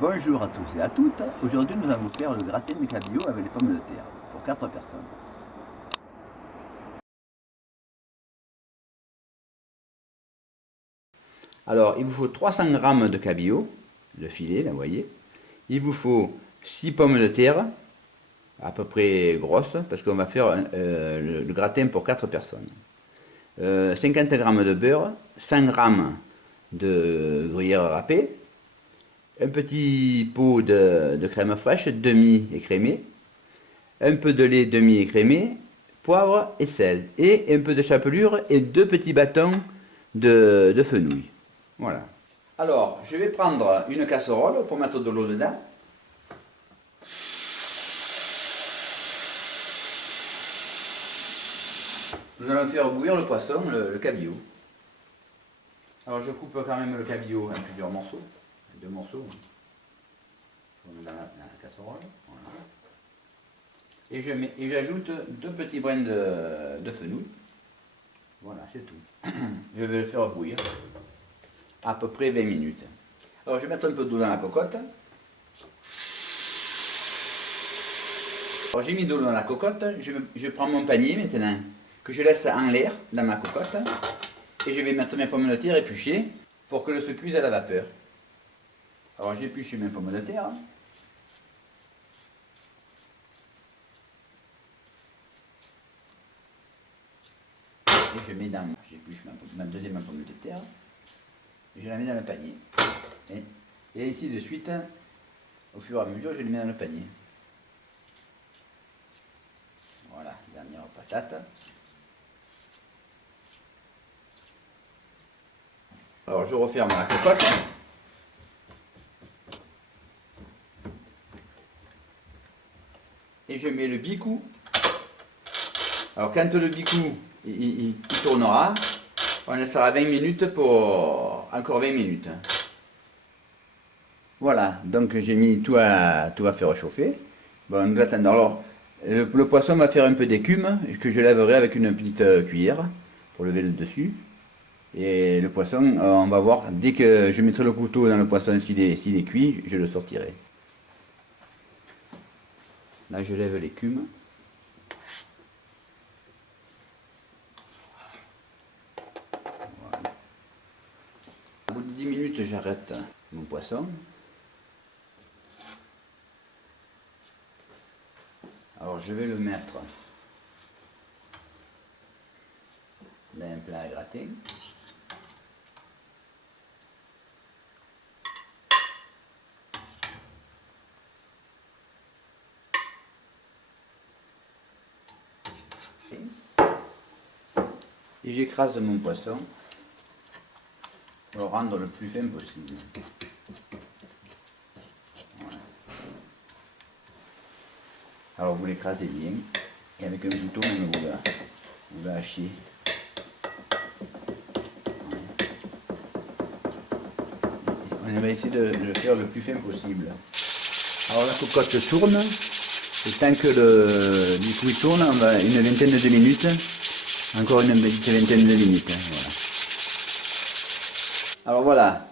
Bonjour à tous et à toutes. Aujourd'hui, nous allons faire le gratin de cabillaud avec les pommes de terre pour 4 personnes. Alors, il vous faut 300 g de cabillaud, le filet, là, vous voyez. Il vous faut 6 pommes de terre, à peu près grosses, parce qu'on va faire le gratin pour 4 personnes. 50 g de beurre, 100 g de gruyère râpée, un petit pot de crème fraîche demi-écrémée, un peu de lait demi-écrémé, poivre et sel, et un peu de chapelure et 2 petits bâtons de fenouil. Voilà. Alors, je vais prendre une casserole pour mettre de l'eau dedans. Nous allons faire bouillir le poisson, le cabillaud. Alors, je coupe quand même le cabillaud en plusieurs morceaux, 2 morceaux. Dans la casserole. Voilà. Et j'ajoute 2 petits brins de fenouil. Voilà, c'est tout. Je vais le faire bouillir à peu près 20 minutes. Alors je vais mettre un peu d'eau dans la cocotte. Alors j'ai mis de l'eau dans la cocotte, je prends mon panier maintenant, que je laisse en l'air dans ma cocotte. Et je vais mettre mes pommes de terre épluchées pour qu'elles se cuisent à la vapeur. Alors j'ai épluché mes pommes de terre. Et je mets dans, j'épluche ma deuxième pomme de terre. Et je la mets dans le panier. Et ainsi de suite, au fur et à mesure, je les mets dans le panier. Voilà, dernière patate. Alors je referme la cocotte. Et je mets le bicou. Alors quand le bicou il tournera, on laissera 20 minutes pour encore 20 minutes. Voilà, donc j'ai mis tout à faire chauffer. Bon, nous attendons. Alors, le poisson va faire un peu d'écume que je lèverai avec une petite cuillère pour lever le dessus. Et le poisson, on va voir, dès que je mettrai le couteau dans le poisson, s'il est cuit, je le sortirai. Là, je lève l'écume. Voilà. Au bout de 10 minutes, j'arrête mon poisson. Alors, je vais le mettre dans un plat à gratter. Et j'écrase mon poisson pour le rendre le plus fin possible. Voilà. Alors vous l'écrasez bien et avec un couteau vous la hachez. On va essayer de le faire le plus fin possible. Alors la cocotte tourne et tant que le bicou tourne, on va une vingtaine de minutes. Encore une petite vingtaine de minutes. Voilà. Alors voilà,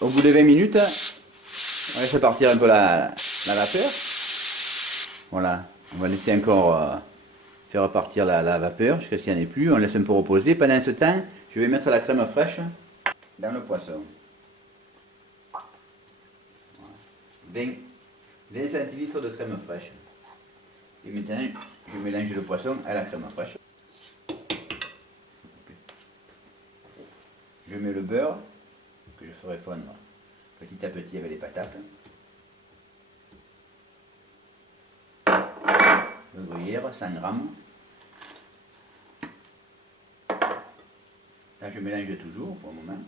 au bout de 20 minutes, on laisse partir un peu la vapeur. Voilà, on va laisser encore faire partir la vapeur jusqu'à ce qu'il n'y en ait plus. On laisse un peu reposer. Pendant ce temps, je vais mettre la crème fraîche dans le poisson. Voilà. 20 centilitres de crème fraîche. Et maintenant, je mélange le poisson à la crème fraîche. Je mets le beurre que je ferai fondre petit à petit avec les patates. Le gruyère, 100 g. Là, je mélange toujours pour le moment.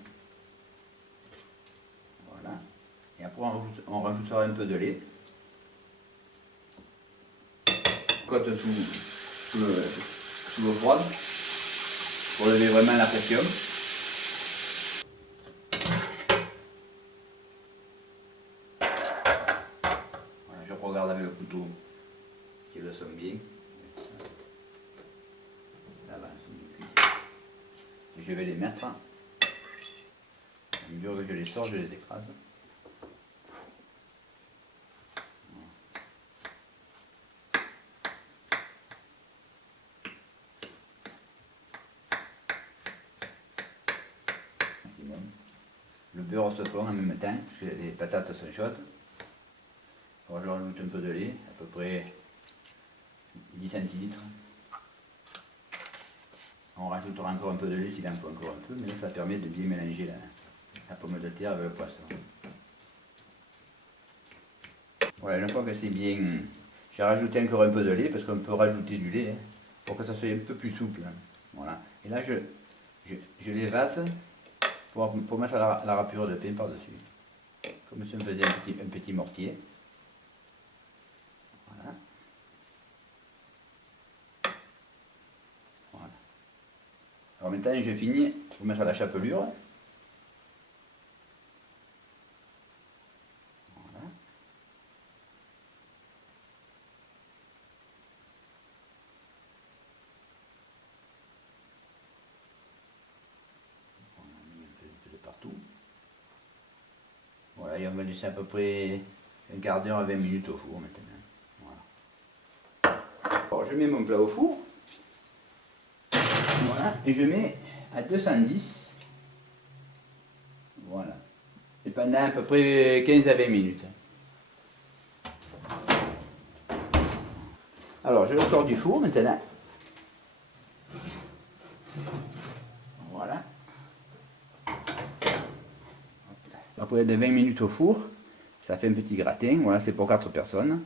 Voilà. Et après, on rajoutera un peu de lait. Cote sous l'eau froide pour lever vraiment la pression. Voilà, je regarde avec le couteau qu'il le sonne bien. Ça va, ils sont bien cuits. Et je vais les mettre. À mesure que je les sors, je les écrase. beurre se fond en même temps, puisque les patates sont chaudes. Alors je rajoute un peu de lait, à peu près 10 centilitres. On rajoutera encore un peu de lait s'il en faut encore un peu, mais là ça permet de bien mélanger la pomme de terre avec le poisson. Voilà, une fois que c'est bien, j'ai rajouté encore un peu de lait, parce qu'on peut rajouter du lait, hein, pour que ça soit un peu plus souple. Voilà. Et là je les vasse pour mettre la râpure de pain par-dessus. Comme si on faisait un petit mortier. Voilà. Voilà. Alors maintenant je finis pour mettre la chapelure. Voilà. On en met un peu de partout. Voilà, et on va laisser à peu près un quart d'heure à 20 minutes au four maintenant. Voilà. Alors je mets mon plat au four. Voilà, et je mets à 210. Voilà. Et pendant à peu près 15 à 20 minutes. Alors je le sors du four maintenant. Voilà. Après de 20 minutes au four, ça fait un petit gratin. Voilà, c'est pour 4 personnes.